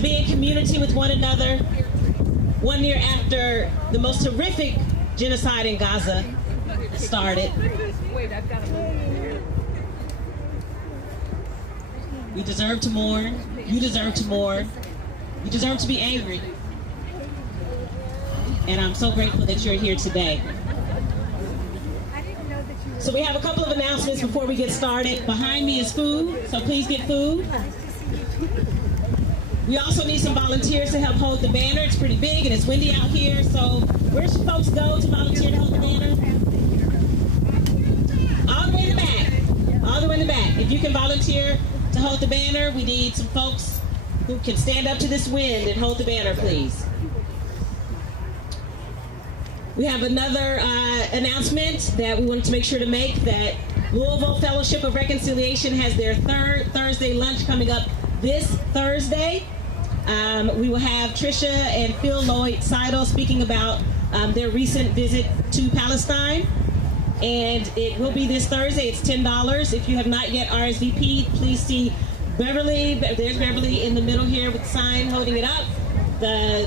to be in community with one another 1 year after the most horrific genocide in Gaza started. We deserve to mourn. You deserve to mourn. You deserve to be angry. And I'm so grateful that you're here today. So we have a couple of announcements before we get started. Behind me is food, so please get food. We also need some volunteers to help hold the banner. It's pretty big and it's windy out here, so where should folks go to volunteer to hold the banner? All the way in the back. All the way in the back. If you can volunteer to hold the banner, we need some folks who can stand up to this wind and hold the banner, please. We have another announcement that we wanted to make sure to make, that Louisville Fellowship of Reconciliation has their third Thursday lunch coming up this Thursday. We will have Trisha and Phil Lloyd Seidel speaking about their recent visit to Palestine. And it will be this Thursday. It's $10. If you have not yet RSVP'd, please see Beverly. There's Beverly in the middle here with the sign holding it up. The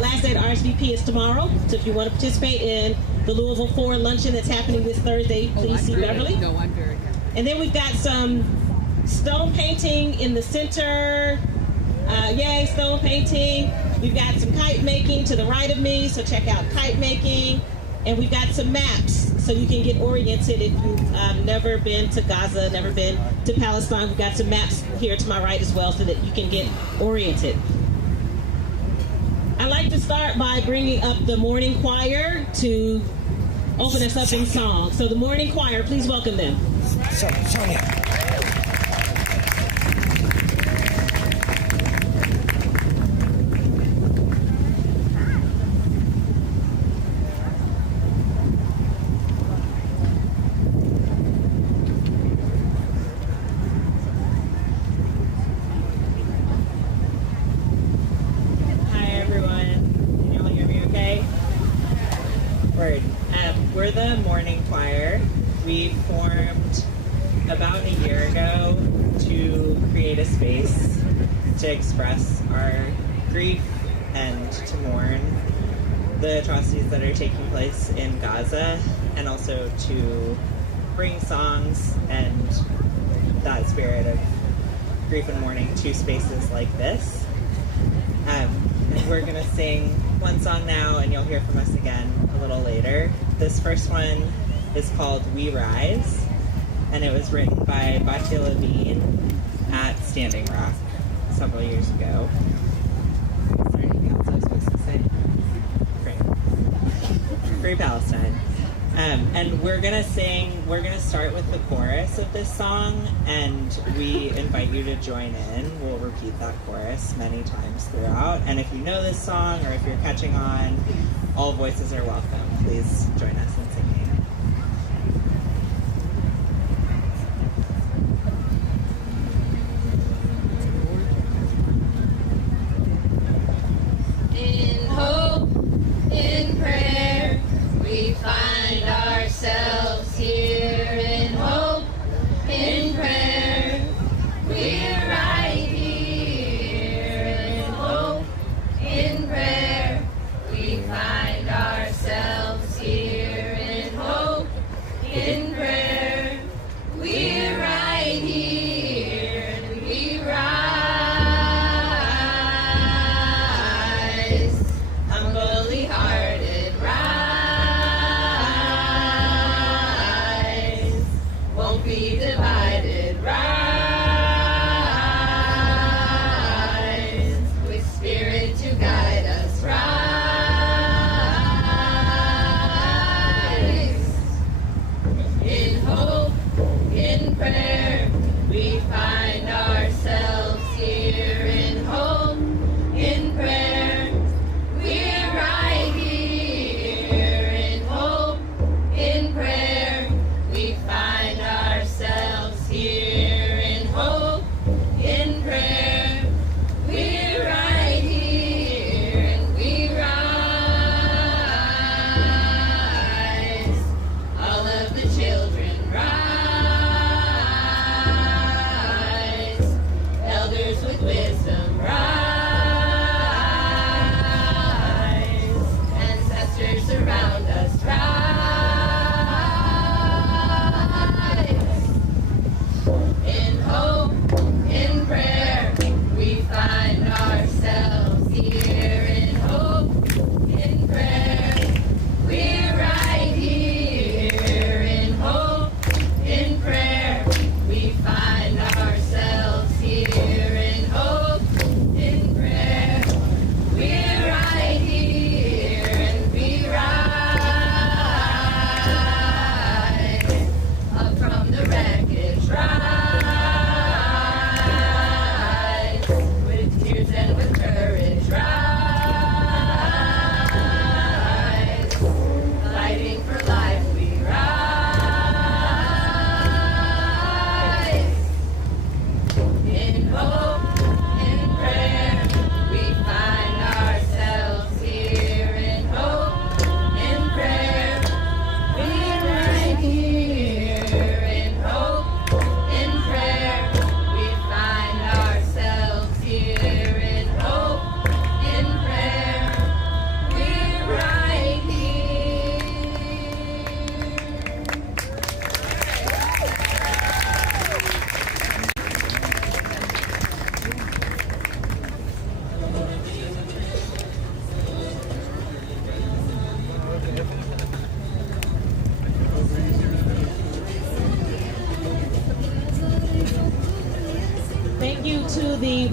last day to RSVP is tomorrow. So if you want to participate in the Louisville 4 luncheon that's happening this Thursday, please see Beverly. And then we've got some stone painting in the center. Yay, stone painting. We've got some kite making to the right of me, so check out kite making. And we've got some maps so you can get oriented if you've never been to Gaza, never been to Palestine. We've got some maps here to my right as well so that you can get oriented. I'd like to start by bringing up the morning choir to open us up in song. So the morning choir, please welcome them. Sonia. We're the morning choir. We formed about a year ago to create a space to express our grief and to mourn the atrocities that are taking place in Gaza, and also to bring songs and that spirit of grief and mourning to spaces like this. And we're going to sing one song now, and you'll hear from us again a little later. This first one is called We Rise, and it was written by Batya Levine at Standing Rock several years ago. Is there anything else I was supposed to say? Great. Free Palestine. And we're going to start with the chorus of this song, and we invite you to join in. We'll repeat that chorus many times throughout. And if you know this song, or if you're catching on, all voices are welcome. Please join us in singing. In hope, in prayer, we find ourselves here. In hope, in prayer, we're right here. In hope, in prayer, we find ourselves here. In hope.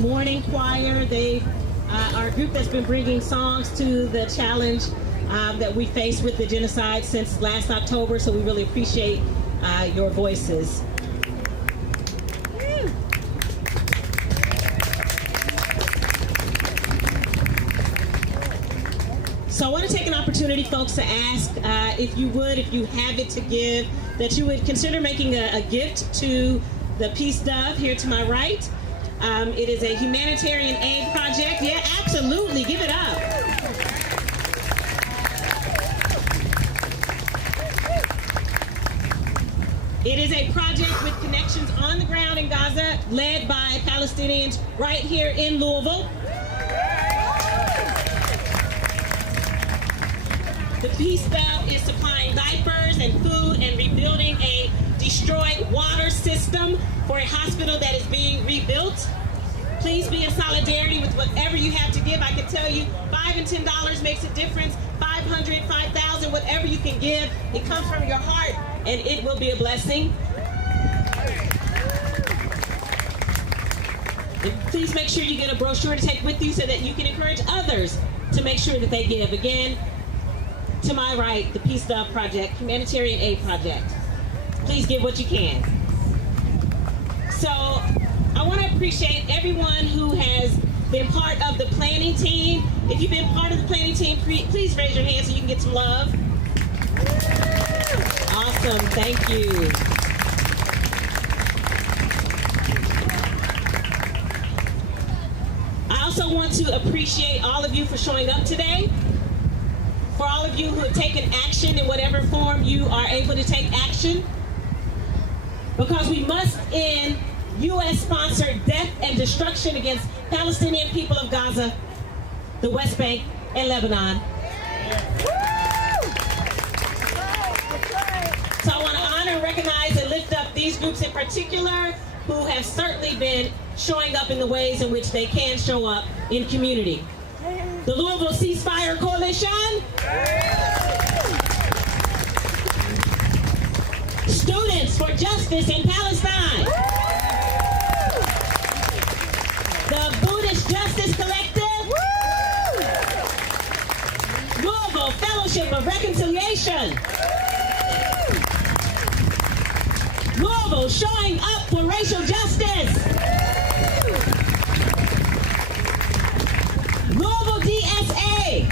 morning choir. They are a group that's been bringing songs to the challenge that we faced with the genocide since last October, so we really appreciate your voices. So I want to take an opportunity, folks, to ask if you have it to give, that you would consider making a gift to the Peace Dove here to my right. It is a humanitarian aid project. Yeah, absolutely. Give it up. It is a project with connections on the ground in Gaza, led by Palestinians right here in Louisville. The Peace Dove is supplying diapers and food and rebuilding a destroyed water system for a hospital that is being rebuilt. Please be in solidarity with whatever you have to give. I can tell you $5 and $10 makes a difference. $500, $5,000, whatever you can give. It comes from your heart and it will be a blessing. And please make sure you get a brochure to take with you so that you can encourage others to make sure that they give. Again, to my right, the Peace Dove Project, Humanitarian Aid Project. Please give what you can. So I want to appreciate everyone who has been part of the planning team. If you've been part of the planning team, please raise your hand so you can get some love. Awesome, thank you. I also want to appreciate all of you for showing up today. For all of you who have taken action in whatever form you are able to take action. Because we must end U.S.-sponsored death and destruction against Palestinian people of Gaza, the West Bank, and Lebanon. So I want to honor, and recognize, and lift up these groups in particular who have certainly been showing up in the ways in which they can show up in community. The Louisville Ceasefire Coalition. Students for Justice in Palestine. The Buddhist Justice Collective. Louisville Fellowship of Reconciliation. Louisville Showing Up for Racial Justice. Louisville DSA.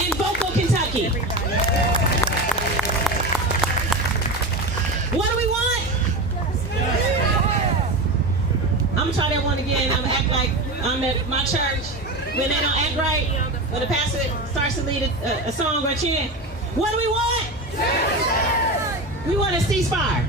And Vocal Kentucky. What do we want? I'm gonna try that one again. I'm gonna act like I'm at my church when they don't act right, when the pastor starts to lead a song or chant. What do we want? We want a ceasefire.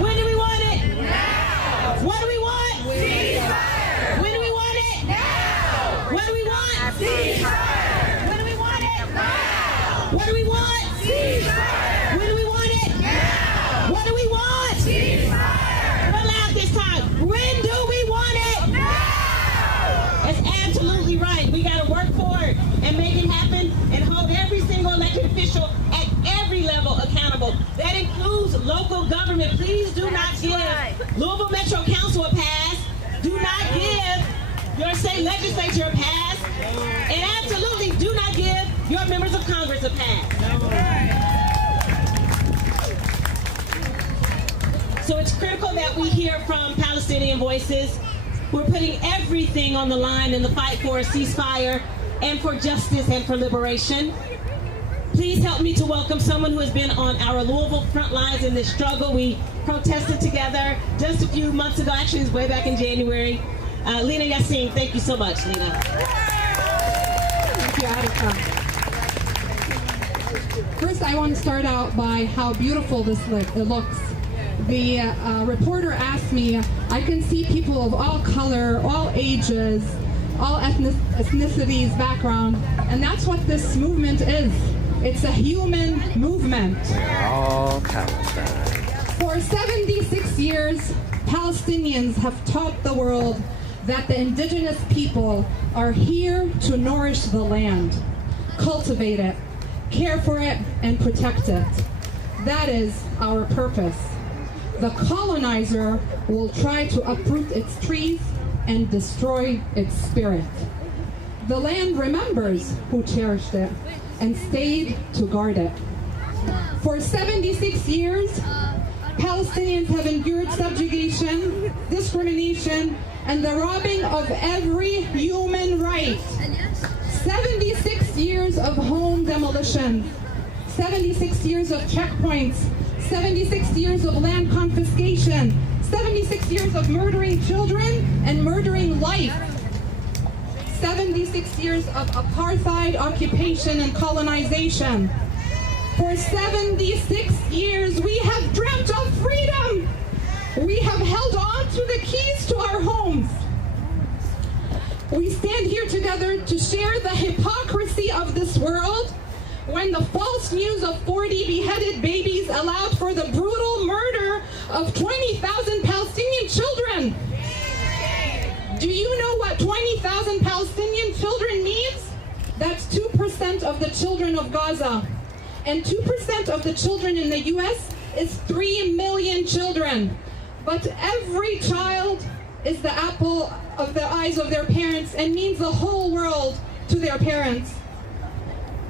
When do we want it? Now. What do we want? Ceasefire. When do we want it? Now. What do we want? Ceasefire. When do we want it? Now. What do we want? Ceasefire. When do we want it? Now. What do we want? Ceasefire. Real loud this time. When do we want it? Now. That's absolutely right. We got to work for it and make it happen and hold every single elected official at every level accountable. That includes local government. Please do not give Louisville Metro Council a pass. Do not give your state legislature a pass. And absolutely do not give your members of Congress a pass. So it's critical that we hear from Palestinian voices. We're putting everything on the line in the fight for a ceasefire and for justice and for liberation. Please help me to welcome someone who has been on our Louisville front lines in this struggle. We protested together just a few months ago, actually it was way back in January. Lena Yassin, thank you so much, Lena. Thank you, Attica. First, I want to start out by how beautiful this looks. The reporter asked me, I can see people of all color, all ages, all ethnicities, background, and that's what this movement is. It's a human movement. All Palestine. For 76 years, Palestinians have taught the world that the indigenous people are here to nourish the land, cultivate it, care for it, and protect it. That is our purpose. the colonizer will try to uproot its trees and destroy its spirit. The land remembers who cherished it and stayed to guard it. For 76 years, Palestinians have endured subjugation, discrimination, and the robbing of every human right. 76 years of home demolition, 76 years of checkpoints, 76 years of land confiscation, 76 years of murdering children and murdering life, 76 years of apartheid occupation and colonization. For 76 years, we have dreamt of freedom. We have held on to the keys to our homes. We stand here together to share the hypocrisy of this world when the false news of 40 beheaded babies allowed for the brutal murder of 20,000 Palestinian children. Do you know what 20,000 Palestinian children means? That's 2% of the children of Gaza. And 2% of the children in the US is 3 million children. But every child is the apple of the eyes of their parents and means the whole world to their parents.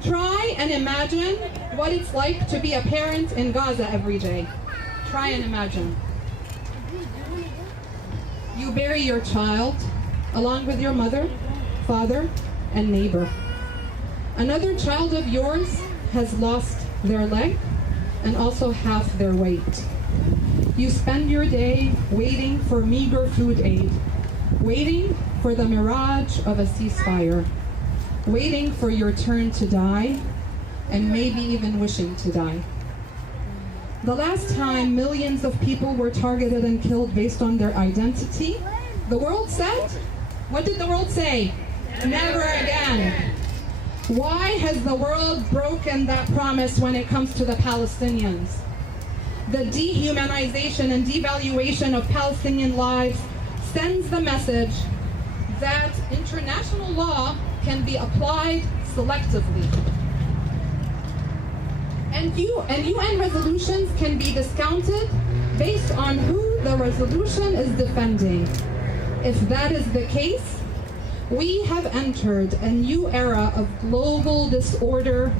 Try and imagine what it's like to be a parent in Gaza every day. Try and imagine. You bury your child along with your mother, father, and neighbor. Another child of yours has lost their leg and also half their weight. You spend your day waiting for meager food aid, waiting for the mirage of a ceasefire, waiting for your turn to die, and maybe even wishing to die. The last time millions of people were targeted and killed based on their identity, the world said, what did the world say? Never again. Why has the world broken that promise when it comes to the Palestinians? The dehumanization and devaluation of Palestinian lives sends the message that international law can be applied selectively. And UN resolutions can be discounted based on who the resolution is defending. If that is the case, we have entered a new era of global disorder,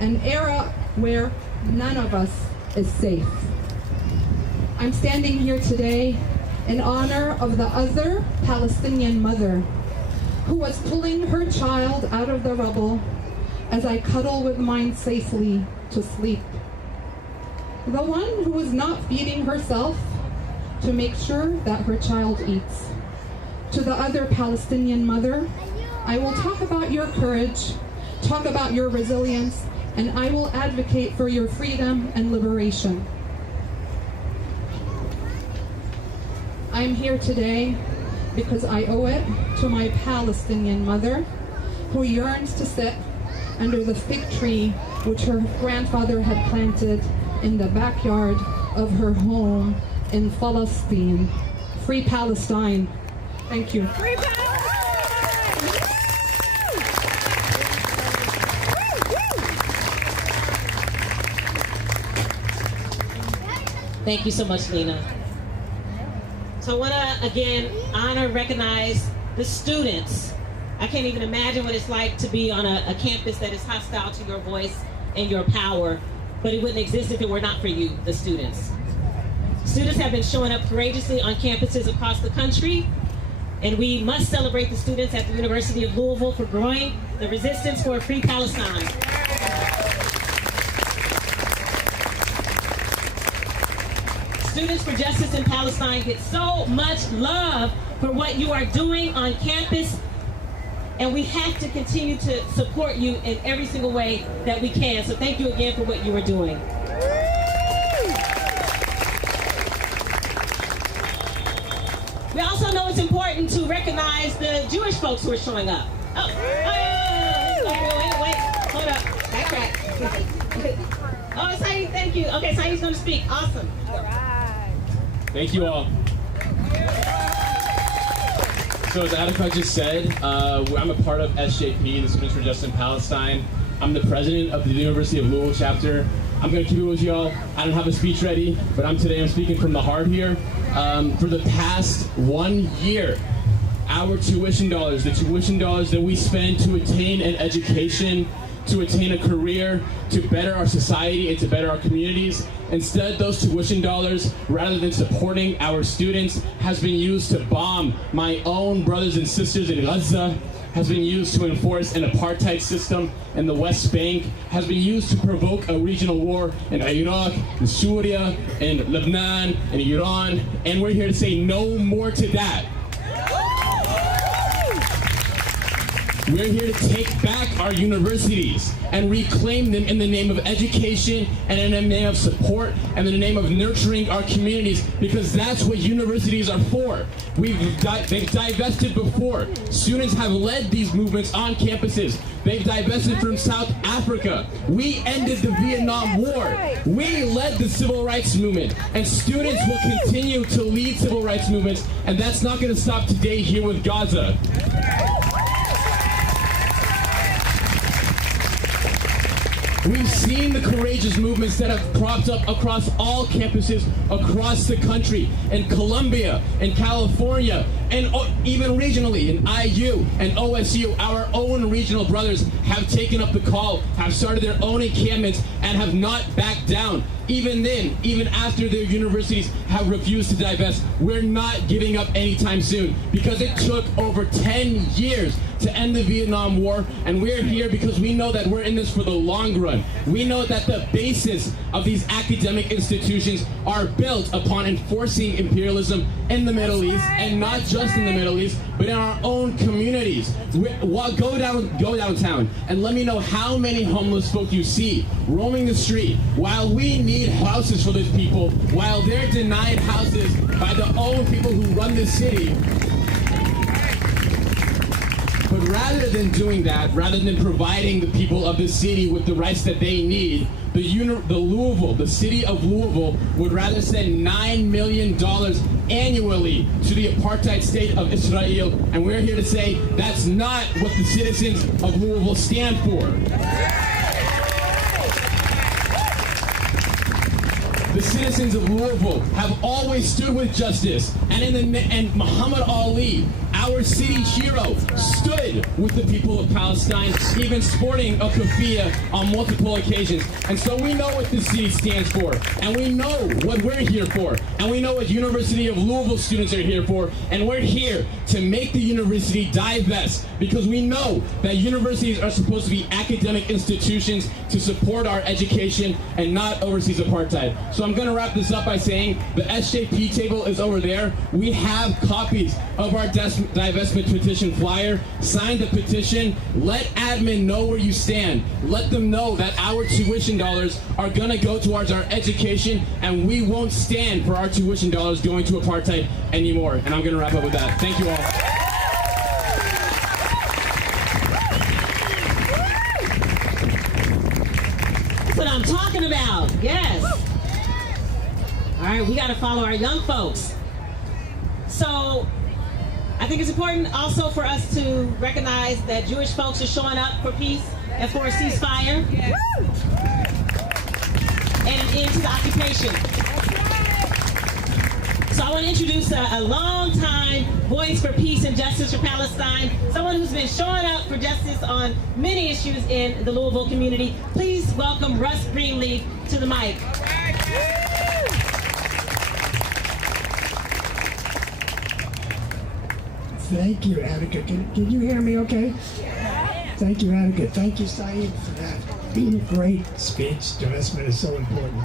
an era where none of us is safe. I'm standing here today in honor of the other Palestinian mother who was pulling her child out of the rubble as I cuddle with mine safely to sleep. The one who was not feeding herself to make sure that her child eats. To the other Palestinian mother, I will talk about your courage, talk about your resilience, and I will advocate for your freedom and liberation. I'm here today because I owe it to my Palestinian mother who yearns to sit under the fig tree which her grandfather had planted in the backyard of her home in Palestine. Free Palestine. Thank you. Free Palestine! Thank you so much, Lena. So I want to, again, honor and recognize the students. I can't even imagine what it's like to be on a campus that is hostile to your voice and your power, but it wouldn't exist if it were not for you, the students. Students have been showing up courageously on campuses across the country, and we must celebrate the students at the University of Louisville for growing the resistance for a free Palestine. Students for Justice in Palestine get so much love for what you are doing on campus, and we have to continue to support you in every single way that we can. So thank you again for what you are doing. We also know it's important to recognize the Jewish folks who are showing up. Wait, hold up, backtrack. Oh, Saeed, thank you. Okay, Saeed's going to speak. Awesome. All right. Thank you all. So as Attica just said, I'm a part of SJP, the Students for Justice in Palestine. I'm the president of the University of Louisville chapter. I'm going to keep it with y'all. I don't have a speech ready, but I'm speaking from the heart here. For the past 1 year, our tuition dollars, the tuition dollars that we spend to attain an education, to attain a career, to better our society and to better our communities. Instead, those tuition dollars, rather than supporting our students, has been used to bomb my own brothers and sisters in Gaza, has been used to enforce an apartheid system in the West Bank, has been used to provoke a regional war in Iraq, in Syria, in Lebanon, in Iran, and we're here to say no more to that. We're here to take back our universities and reclaim them in the name of education and in the name of support and in the name of nurturing our communities, because that's what universities are for. They've divested before. Students have led these movements on campuses. They've divested from South Africa. We ended the Vietnam War. We led the civil rights movement, and students will continue to lead civil rights movements, and that's not going to stop today here with Gaza. We've seen the courageous movements that have propped up across all campuses across the country, in Colombia, in California, and even regionally in IU and OSU. Our own regional brothers have taken up the call, have started their own encampments, and have not backed down. Even then, even after their universities have refused to divest, we're not giving up anytime soon, because it took over 10 years to end the Vietnam War, and we're here because we know that we're in this for the long run. We know that the basis of these academic institutions are built upon enforcing imperialism in the Middle East, and not just in the Middle East, but in our own communities. Go downtown and let me know how many homeless folk you see roaming the street, while we need houses for those people, while they're denied houses by the own people who run this city. But rather than doing that, rather than providing the people of the city with the rights that they need, the city of Louisville would rather send $9 million annually to the apartheid state of Israel, and we're here to say that's not what the citizens of Louisville stand for. The citizens of Louisville have always stood with justice, and Muhammad Ali, our city hero, stood with the people of Palestine, even sporting a keffiyeh on multiple occasions. And so we know what this city stands for, and we know what we're here for, and we know what University of Louisville students are here for, and we're here to make the university divest, because we know that universities are supposed to be academic institutions to support our education and not overseas apartheid. So I'm going to wrap this up by saying the SJP table is over there. We have copies of our divestment petition flyer. Sign the petition. Let admin know where you stand. Let them know that our tuition dollars are going to go towards our education, and we won't stand for our tuition dollars going to apartheid anymore. And I'm going to wrap up with that. Thank you all. That's what I'm talking about. Yes. All right, we got to follow our young folks. So I think it's important also for us to recognize that Jewish folks are showing up for peace and for a ceasefire and an end to the occupation. So I want to introduce a long-time voice for peace and justice for Palestine, someone who's been showing up for justice on many issues in the Louisville community. Please welcome Russ Greenleaf to the mic. Thank you, Attica. Can you hear me okay? Yeah. Thank you, Attica. Thank you, Saeed, for that great speech. Divestment is so important.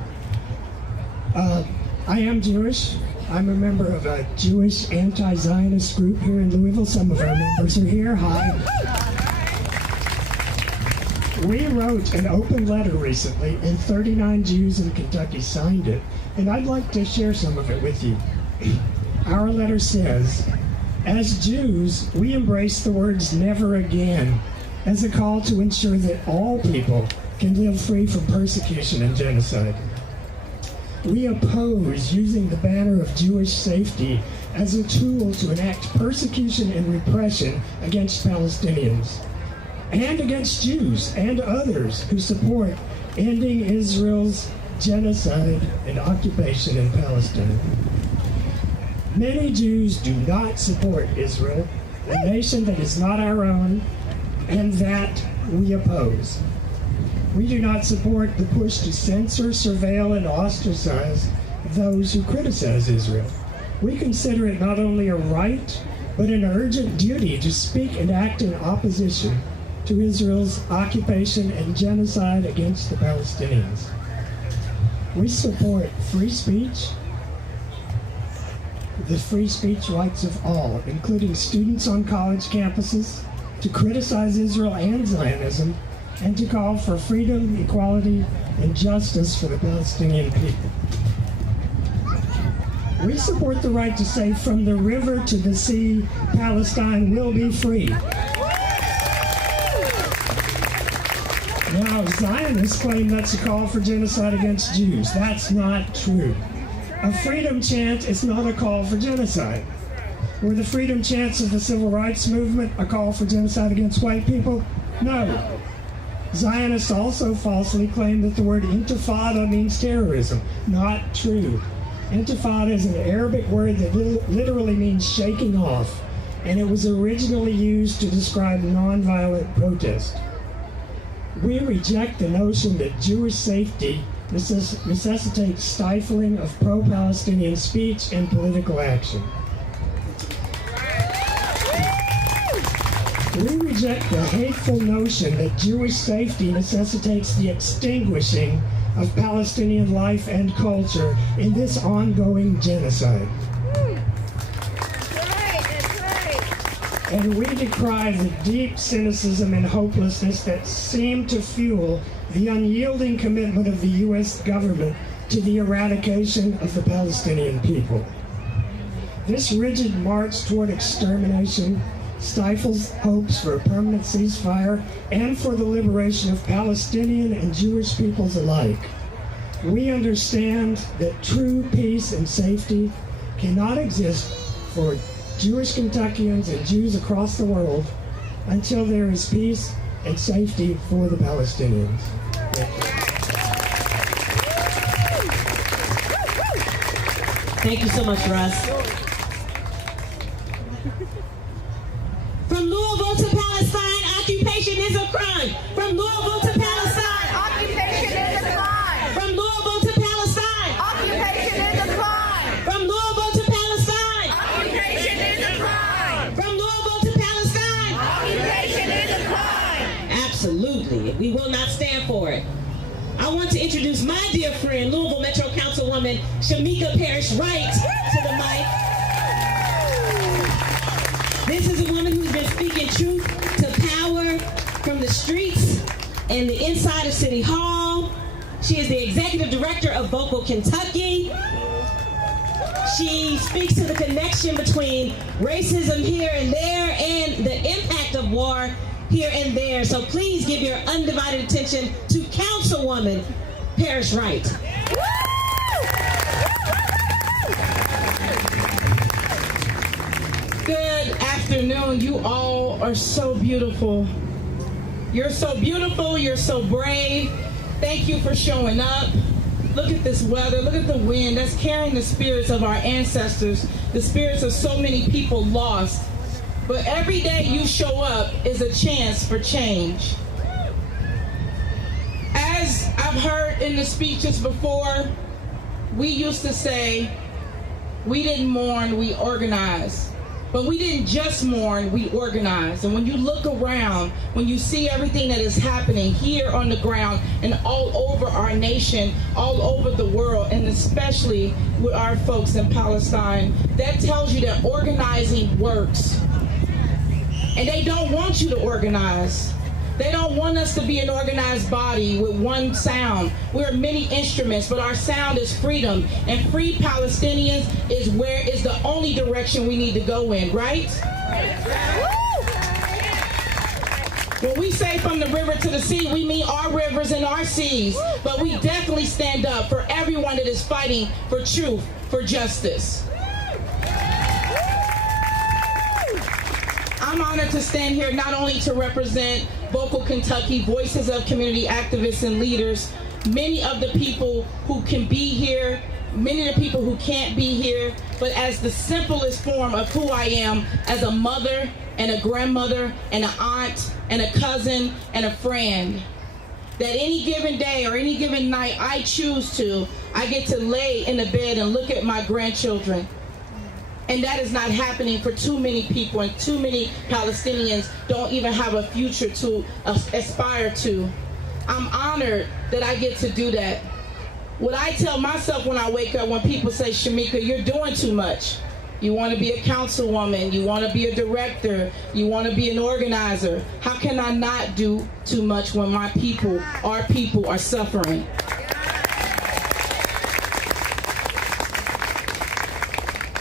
I am Jewish. I'm a member of a Jewish anti-Zionist group here in Louisville. Some of our members are here. Hi. We wrote an open letter recently, and 39 Jews in Kentucky signed it. And I'd like to share some of it with you. Our letter says, as Jews, we embrace the words never again as a call to ensure that all people can live free from persecution and genocide. We oppose using the banner of Jewish safety as a tool to enact persecution and repression against Palestinians and against Jews and others who support ending Israel's genocide and occupation in Palestine. Many Jews do not support Israel, a nation that is not our own, and that we oppose. We do not support the push to censor, surveil, and ostracize those who criticize Israel. We consider it not only a right, but an urgent duty to speak and act in opposition to Israel's occupation and genocide against the Palestinians. We support free speech, the free speech rights of all, including students on college campuses, to criticize Israel and Zionism, and to call for freedom, equality, and justice for the Palestinian people. We support the right to say, from the river to the sea, Palestine will be free. Now, Zionists claim that's a call for genocide against Jews. That's not true. A freedom chant is not a call for genocide. Were the freedom chants of the civil rights movement a call for genocide against white people? No. Zionists also falsely claim that the word intifada means terrorism. Not true. Intifada is an Arabic word that literally means shaking off, and it was originally used to describe nonviolent protest. We reject the notion that Jewish safety necessitates stifling of pro-Palestinian speech and political action. We reject the hateful notion that Jewish safety necessitates the extinguishing of Palestinian life and culture in this ongoing genocide. And we decry the deep cynicism and hopelessness that seem to fuel the unyielding commitment of the U.S. government to the eradication of the Palestinian people. This rigid march toward extermination stifles hopes for a permanent ceasefire and for the liberation of Palestinian and Jewish peoples alike. We understand that true peace and safety cannot exist for Jewish Kentuckians and Jews across the world until there is peace and safety for the Palestinians. Thank you so much, Russ. From Louisville to Palestine, occupation is a crime. From Louisville to Palestine, Occupation is a crime. from Louisville to Palestine, Occupation is a crime. from Louisville to Palestine, Occupation is a crime. from Louisville to Palestine. Occupation is a crime. Absolutely. We will not stand for it. I want to introduce my dear friend, Louisville Metro Councilwoman Shamika Parrish-Wright, to the mic. This is a woman who's been speaking truth to power from the streets and the inside of City Hall. She is the executive director of Vocal Kentucky. She speaks to the connection between racism here and there and the impact of war here and there. So please give your undivided attention to Councilwoman Parrish-Wright. Good afternoon. You all are so beautiful. You're so beautiful. You're so brave. Thank you for showing up. Look at this weather. Look at the wind. That's carrying the spirits of our ancestors, the spirits of so many people lost. But every day you show up is a chance for change. As I've heard in the speeches before, we used to say, we didn't mourn, we organized. But we didn't just mourn, we organized. And when you look around, when you see everything that is happening here on the ground and all over our nation, all over the world, and especially with our folks in Palestine, that tells you that organizing works. And they don't want you to organize. They don't want us to be an organized body with one sound. We're many instruments, but our sound is freedom. And free Palestinians is the only direction we need to go in, right? When we say from the river to the sea, we mean our rivers and our seas. But we definitely stand up for everyone that is fighting for truth, for justice. I'm honored to stand here not only to represent Vocal Kentucky, Voices of Community Activists and Leaders, many of the people who can be here, many of the people who can't be here, but as the simplest form of who I am as a mother and a grandmother and an aunt and a cousin and a friend. That any given day or any given night I get to lay in the bed and look at my grandchildren. And that is not happening for too many people, and too many Palestinians don't even have a future to aspire to. I'm honored that I get to do that. What I tell myself when I wake up, when people say, Shamika, you're doing too much. You want to be a councilwoman, you want to be a director, you want to be an organizer. How can I not do too much when my people, our people, are suffering?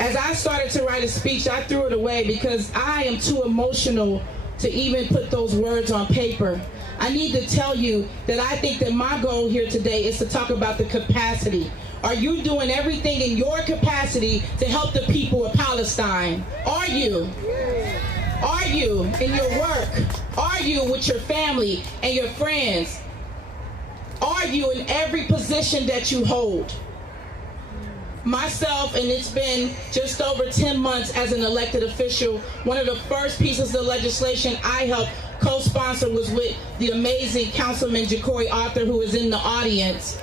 As I started to write a speech, I threw it away because I am too emotional to even put those words on paper. I need to tell you that I think that my goal here today is to talk about the capacity. Are you doing everything in your capacity to help the people of Palestine? Are you? Are you in your work? Are you with your family and your friends? Are you in every position that you hold? Myself, and it's been just over 10 months as an elected official, one of the first pieces of legislation I helped co-sponsor was with the amazing Councilman Ja'Cory Arthur, who is in the audience,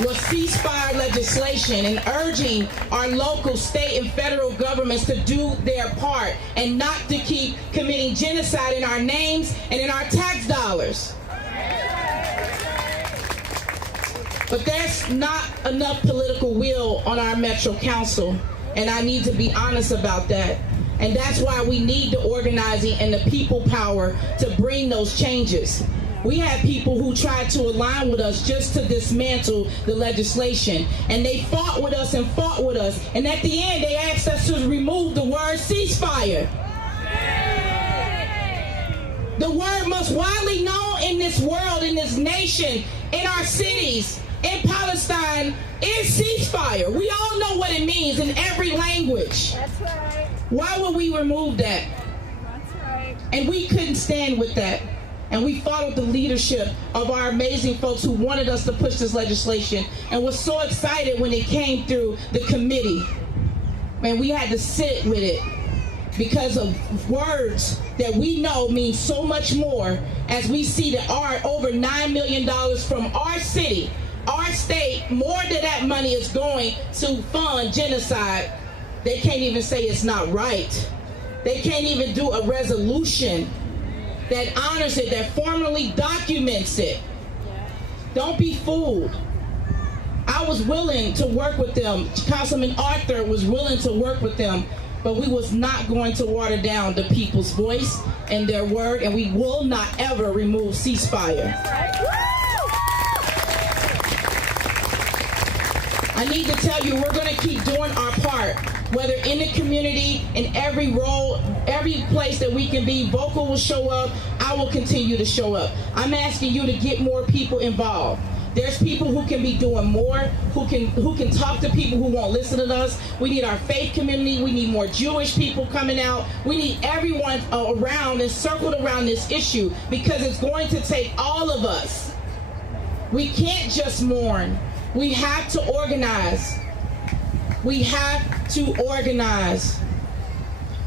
was ceasefire legislation and urging our local, state, and federal governments to do their part and not to keep committing genocide in our names and in our tax dollars. But there's not enough political will on our Metro Council, and I need to be honest about that. And that's why we need the organizing and the people power to bring those changes. We had people who tried to align with us just to dismantle the legislation, and they fought with us, and at the end they asked us to remove the word ceasefire. The word most widely known in this world, in this nation, in our cities, in Palestine, is ceasefire. We all know what it means in every language. That's right. Why would we remove that? That's right. And we couldn't stand with that. And we followed the leadership of our amazing folks who wanted us to push this legislation and was so excited when it came through the committee. Man, we had to sit with it because of words that we know mean so much more, as we see that our over $9 million from our city, our state, more than that money is going to fund genocide. They can't even say it's not right. They can't even do a resolution that honors it, that formally documents it. Don't be fooled. I was willing to work with them. Councilman Arthur was willing to work with them, but we was not going to water down the people's voice and their word, and we will not ever remove ceasefire. I need to tell you, we're going to keep doing our part, whether in the community, in every role, every place that we can be. Vocal will show up. I will continue to show up. I'm asking you to get more people involved. There's people who can be doing more, who can talk to people who won't listen to us. We need our faith community. We need more Jewish people coming out. We need everyone around and circled around this issue, because it's going to take all of us. We can't just mourn. We have to organize. We have to organize.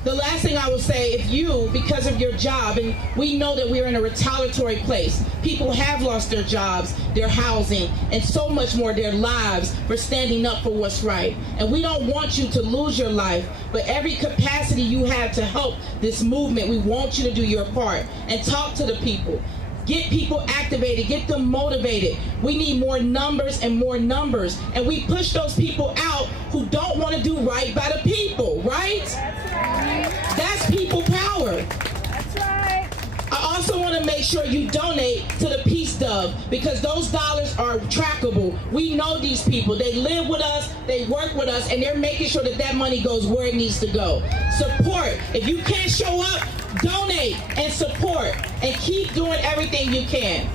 The last thing I will say, if you, because of your job, and we know that we're in a retaliatory place, people have lost their jobs, their housing, and so much more, their lives, for standing up for what's right. And we don't want you to lose your life, but every capacity you have to help this movement, we want you to do your part and talk to the people. Get people activated, get them motivated. We need more numbers and more numbers. And we push those people out who don't want to do right by the people, right? That's right. That's people power. That's right. I also want to make sure you donate to the Peace Dove, because those dollars are trackable. We know these people. They live with us, they work with us, and they're making sure that that money goes where it needs to go. Support. If you can't show up, donate and support, and keep doing everything you can.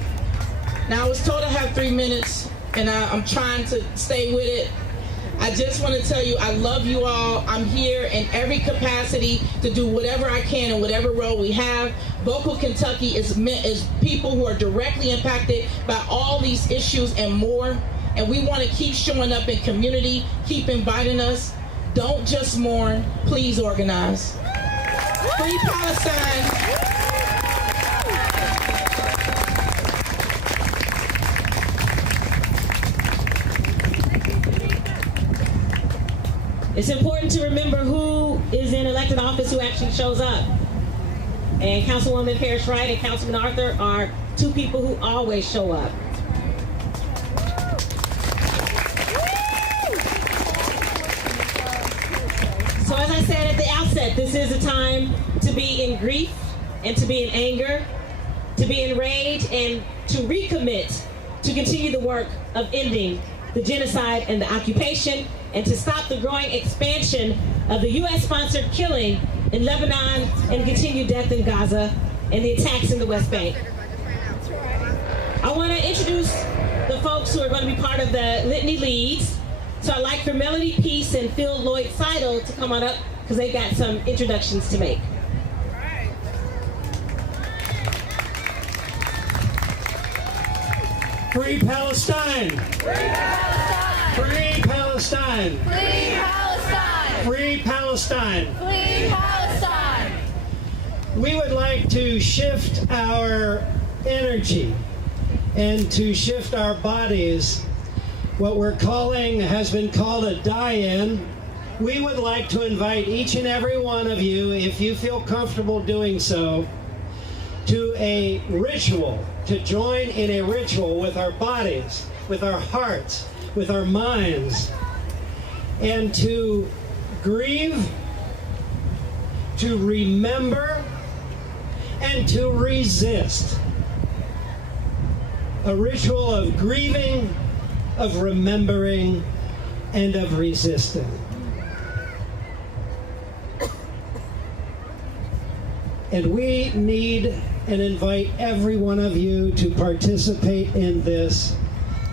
Now, I was told I have 3 minutes, and I'm trying to stay with it. I just want to tell you, I love you all. I'm here in every capacity to do whatever I can in whatever role we have. Vocal Kentucky is people who are directly impacted by all these issues and more. And we want to keep showing up in community, keep inviting us. Don't just mourn, please organize. Free Palestine. It's important to remember who is in elected office, who actually shows up. And Councilwoman Parrish Wright and Councilman Arthur are two people who always show up. So as I said at the outset, this is a time to be in grief and to be in anger, to be in rage, and to recommit to continue the work of ending the genocide and the occupation, and to stop the growing expansion of the U.S.-sponsored killing in Lebanon and continued death in Gaza and the attacks in the West Bank. I want to introduce the folks who are going to be part of the Litany Leads. So I'd like for Melody Peace and Phil Lloyd Seidel to come on up because they've got some introductions to make. Free Palestine! Free Palestine! Free Palestine! Free Palestine! Free Palestine! Free Palestine! We would like to shift our energy and to shift our bodies. What we're calling has been called a die-in. We would like to invite each and every one of you, if you feel comfortable doing so, to a ritual, to join in a ritual with our bodies, with our hearts, with our minds, and to grieve, to remember, and to resist. A ritual of grieving, of remembering, and of resisting. And we need and invite every one of you to participate in this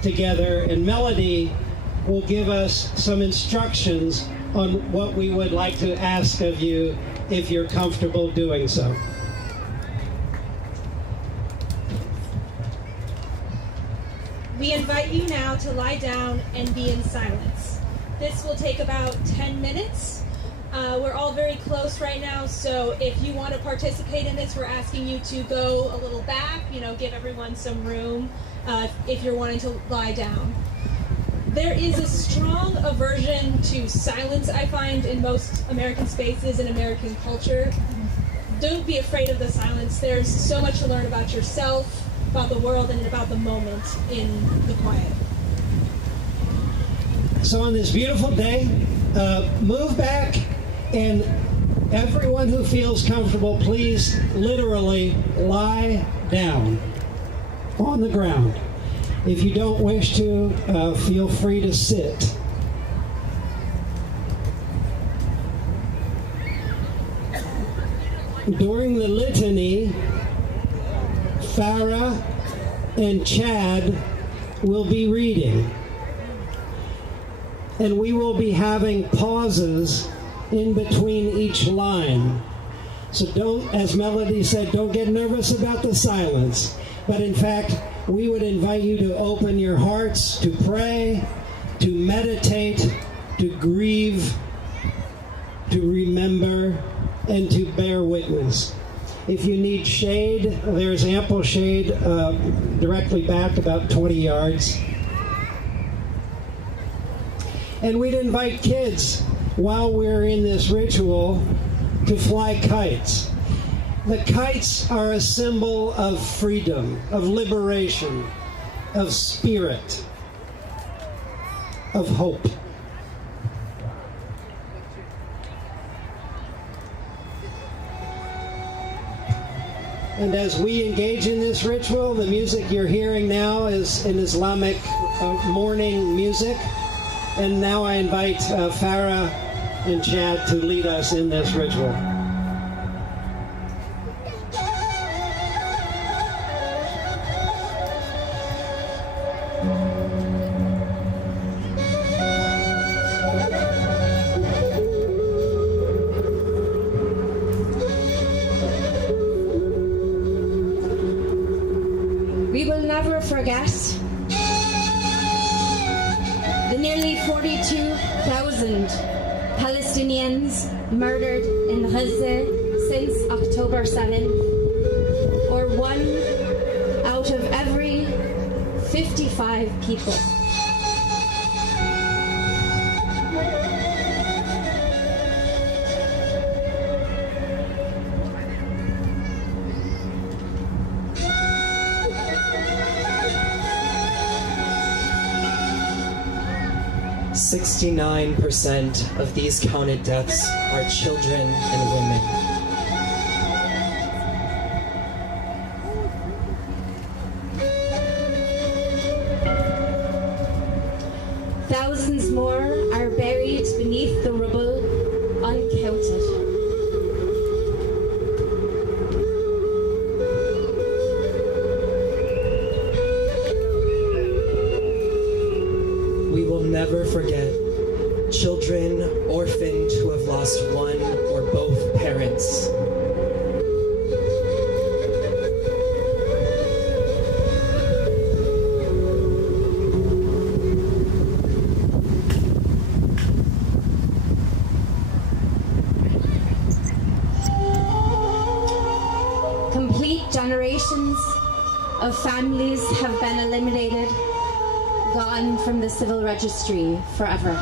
together. And Melody will give us some instructions on what we would like to ask of you if you're comfortable doing so. We invite you now to lie down and be in silence. This will take about 10 minutes. We're all very close right now, so if you want to participate in this, we're asking you to go a little back, give everyone some room if you're wanting to lie down. There is a strong aversion to silence, I find, in most American spaces and American culture. Don't be afraid of the silence. There's so much to learn about yourself, about the world, and about the moment in the quiet. So on this beautiful day, move back, and everyone who feels comfortable, please literally lie down on the ground. If you don't wish to, feel free to sit. During the litany, Farah and Chad will be reading. And we will be having pauses in between each line. So don't, as Melody said, don't get nervous about the silence. But in fact, we would invite you to open your hearts to pray, to meditate, to grieve, to remember, and to bear witness. If you need shade, there's ample shade directly back about 20 yards. And we'd invite kids, while we're in this ritual, to fly kites. The kites are a symbol of freedom, of liberation, of spirit, of hope. And as we engage in this ritual, the music you're hearing now is an Islamic morning music. And now I invite Farah and Chad to lead us in this ritual. forget the nearly 42,000 Palestinians murdered in Gaza since October 7th, or 1 out of every 55 people. "69% of these counted deaths are children and women. Thousands more are buried beneath the rubble, uncounted. We will never forget children orphaned who have lost one or both parents. Complete generations of families have been eliminated, gone from the civil registry forever.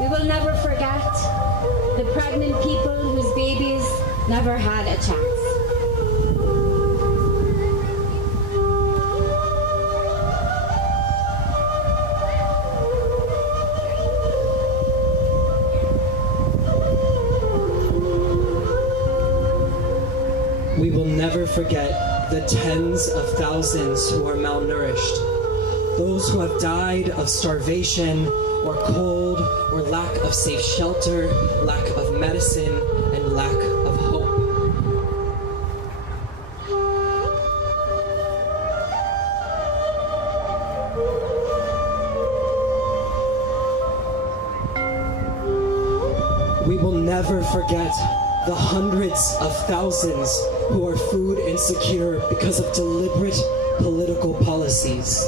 We will never forget the pregnant people whose babies never had a chance. We will never forget the tens of thousands who are malnourished, those who have died of starvation or cold or lack of safe shelter, lack of medicine, and lack of hope. We will never forget the hundreds of thousands who are food insecure because of deliberate political policies.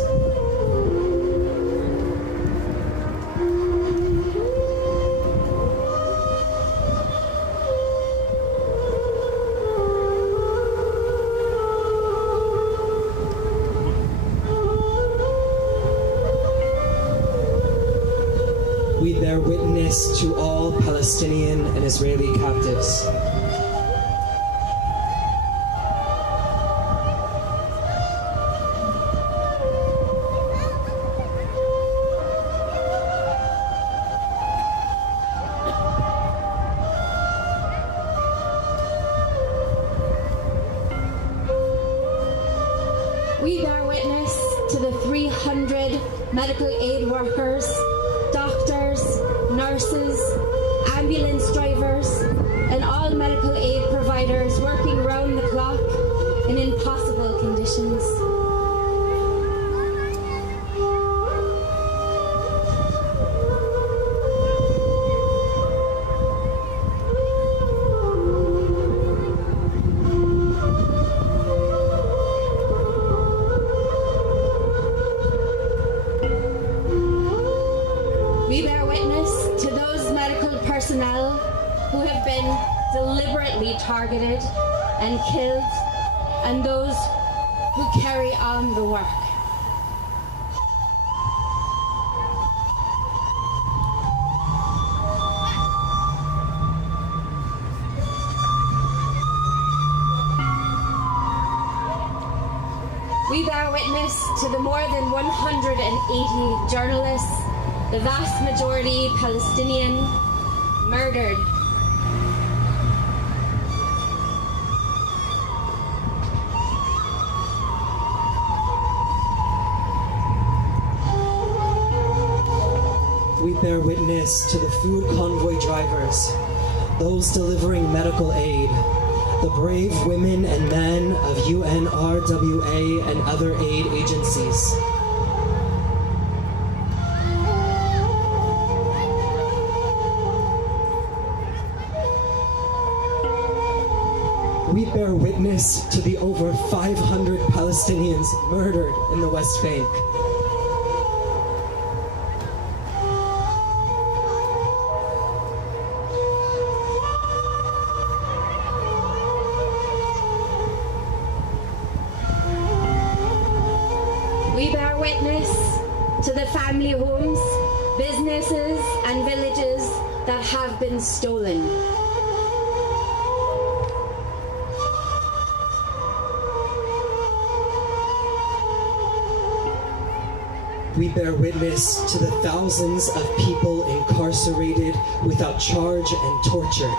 We bear witness to all Palestinian and Israeli captives. We bear witness to the 300 medical aid workers, doctors, nurses, ambulance drivers, and all medical aid providers working round the clock in impossible conditions. We bear witness to those medical personnel who have been deliberately targeted and killed, and those who carry on the work. We bear witness to the more than 180 journalists, the vast majority Palestinian, murdered. We bear witness to the food convoy drivers, those delivering medical aid, the brave women and men of UNRWA and other aid agencies. We bear witness to the over 500 Palestinians murdered in the West Bank. We bear witness to the family homes, businesses, and villages that have been stolen. We bear witness to the thousands of people incarcerated without charge and tortured.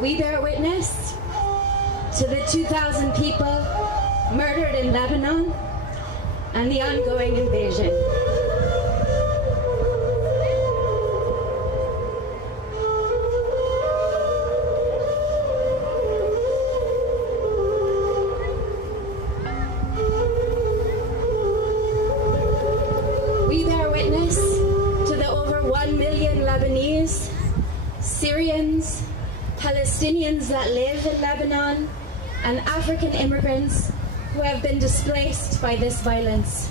We bear witness to the 2,000 people murdered in Lebanon and the ongoing invasion. We bear witness to the over 1 million Lebanese, Syrians, Palestinians that live in Lebanon, and African immigrants who have been displaced by this violence.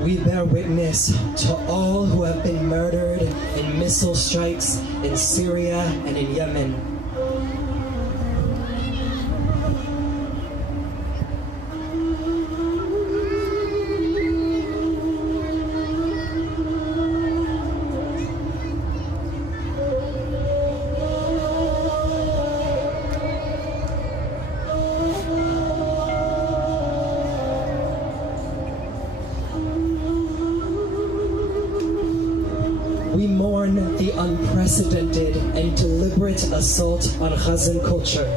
We bear witness to all who have been murdered in missile strikes in Syria and in Yemen. We mourn the unprecedented and deliberate assault on Gazan culture.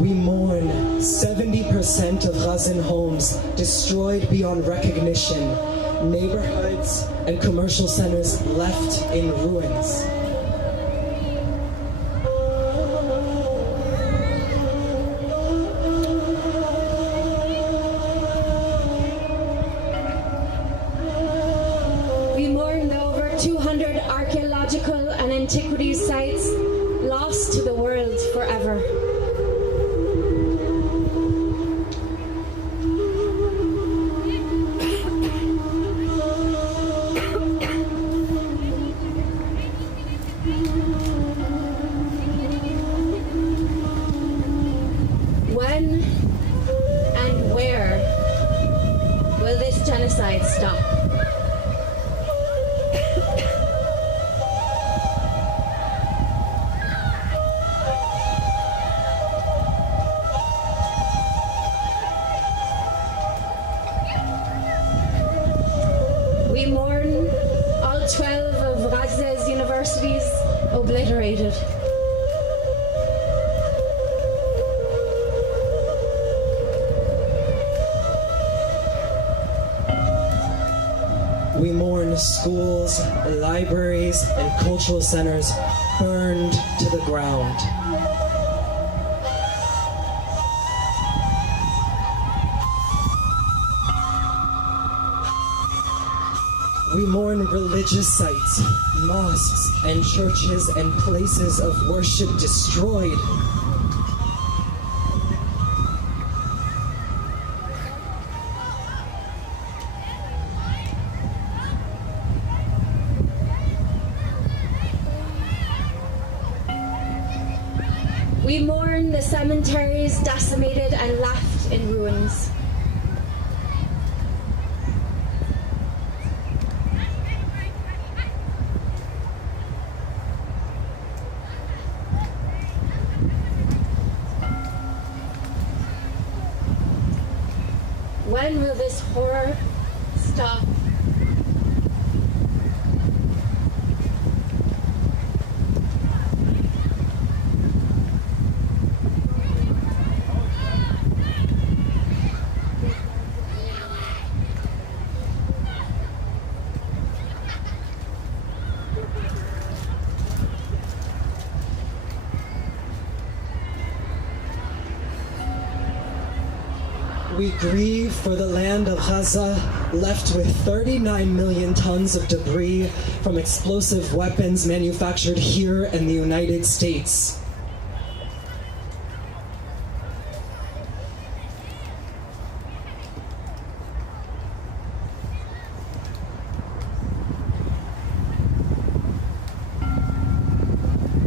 We mourn 70% of Gazan homes destroyed beyond recognition, neighborhoods and commercial centers left in ruins. We mourn the over 200 archaeological and antiquities sites lost to the world forever. When and where will this genocide stop? We mourn all 12 of Gaza's universities obliterated. We mourn schools, libraries, and cultural centers burned to the ground. We mourn religious sites, mosques, and churches and places of worship destroyed. We mourn the cemeteries decimated and left in ruins. When will this horror stop? We grieve for the land of Gaza, left with 39 million tons of debris from explosive weapons manufactured here in the United States.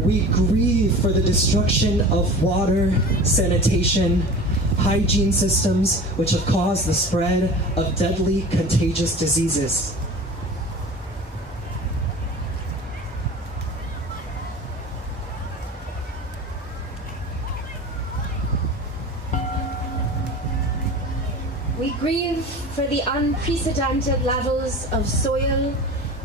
We grieve for the destruction of water, sanitation, hygiene systems, which have caused the spread of deadly contagious diseases. We grieve for the unprecedented levels of soil,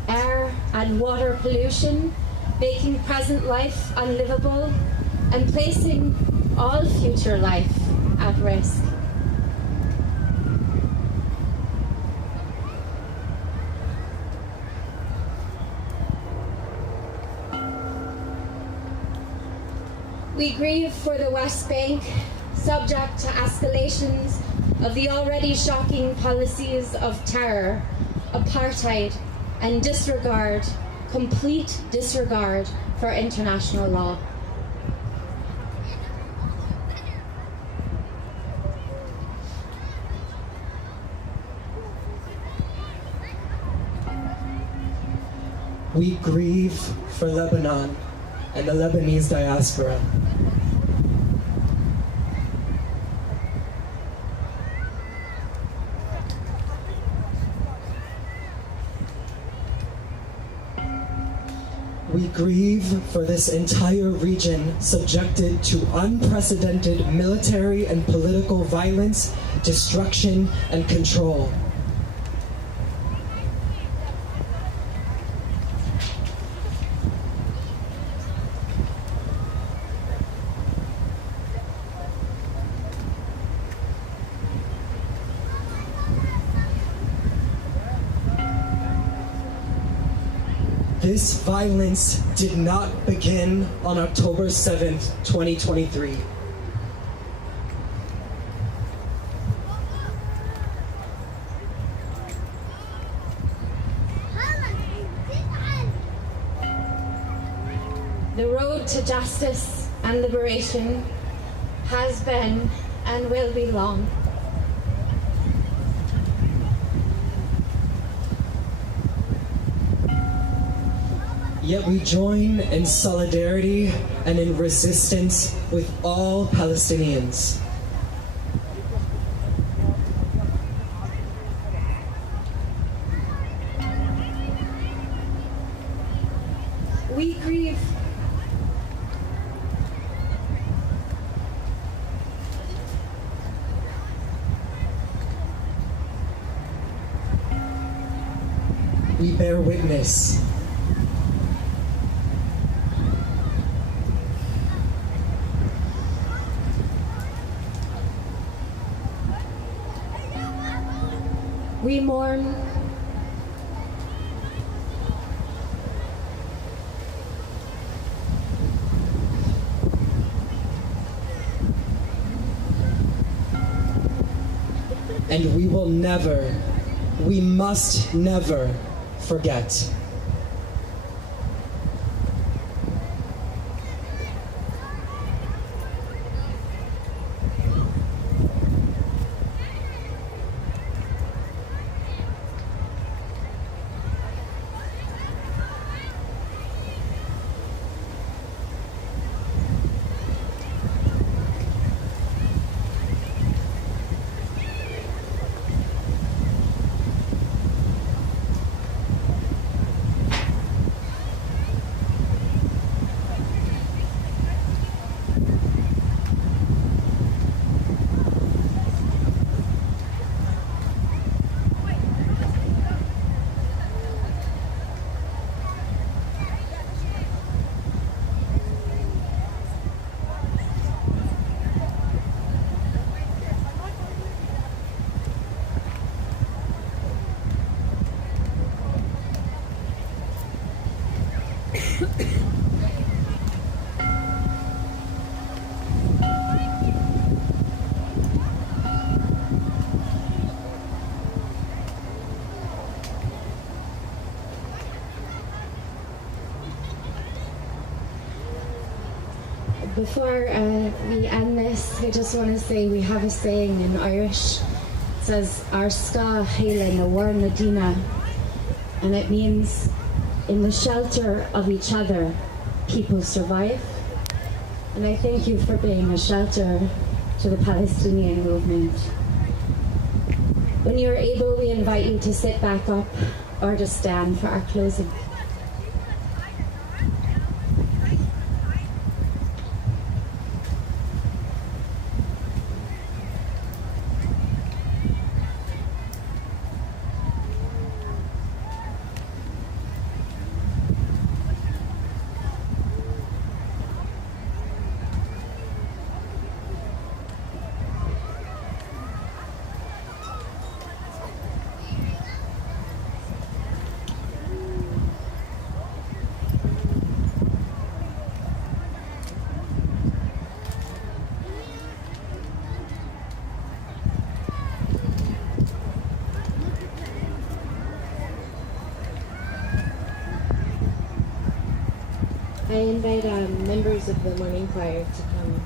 air, and water pollution, making present life unlivable and placing all future life at risk. We grieve for the West Bank, subject to escalations of the already shocking policies of terror, apartheid, and disregard, complete disregard for international law. We grieve for Lebanon and the Lebanese diaspora. We grieve for this entire region subjected to unprecedented military and political violence, destruction, and control. This violence did not begin on October 7th, 2023. The road to justice and liberation has been and will be long. Yet we join in solidarity and in resistance with all Palestinians. We grieve. We bear witness. We mourn. And we will never, we must never forget. Before we end this, I just want to say we have a saying in Irish. It says, Ar ska héile na war na dina, and it means in the shelter of each other, people survive. And I thank you for being a shelter to the Palestinian movement. When you're able, we invite you to sit back up or to stand for our closing. I invite members of the morning choir to come.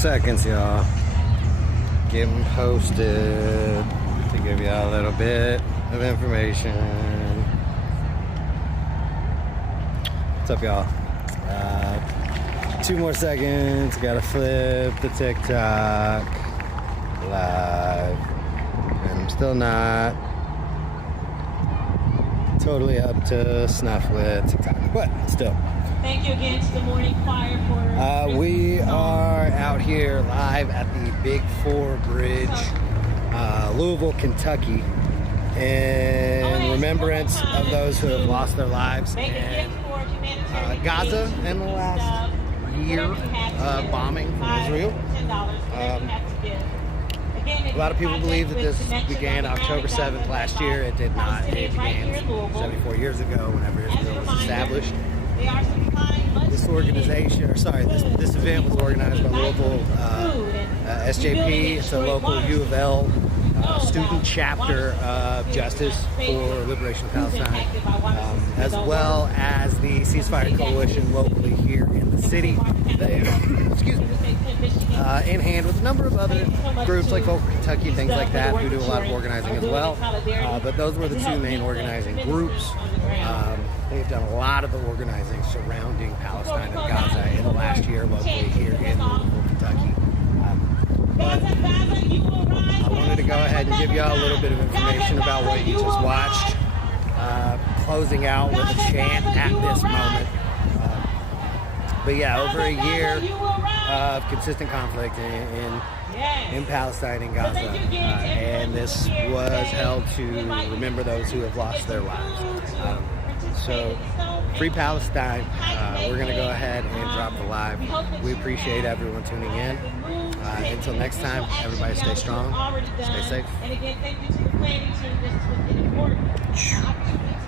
seconds, y'all. Getting posted to give y'all a little bit of information. What's up, y'all? 2 more seconds. Gotta flip the TikTok live. And I'm still not totally up to snuff with TikTok, but still. Thank you again to the morning choir for we are out here live at the Big 4 Bridge, Louisville, Kentucky, in remembrance of those who have lost their lives in Gaza in the last year of bombing from Israel. A lot of people believe that this began October 7th last year. It did not. It began 74 years ago whenever Israel was established. This organization, or sorry, this event was organized by Louisville SJP. It's a local U of L student chapter of Justice for Liberation of Palestine, as well as the Ceasefire Coalition locally here in the city. They, excuse me, in hand with a number of other groups like Vocal Kentucky, things like that, who do a lot of organizing as well. But those were the 2 main organizing groups. They've done a lot of the organizing surrounding Palestine and Gaza in the last year locally here in Louisville, Kentucky. But I wanted to go ahead and give y'all a little bit of information about what you just watched. Closing out with a chant at this moment. But yeah, over a year of consistent conflict in Palestine and Gaza. And this was held to remember those who have lost their lives. So, free Palestine. We're going to go ahead and drop the live. We appreciate everyone tuning in. Until next time, everybody stay strong, stay safe. And again, thank you to the planning team. This was an important opportunity.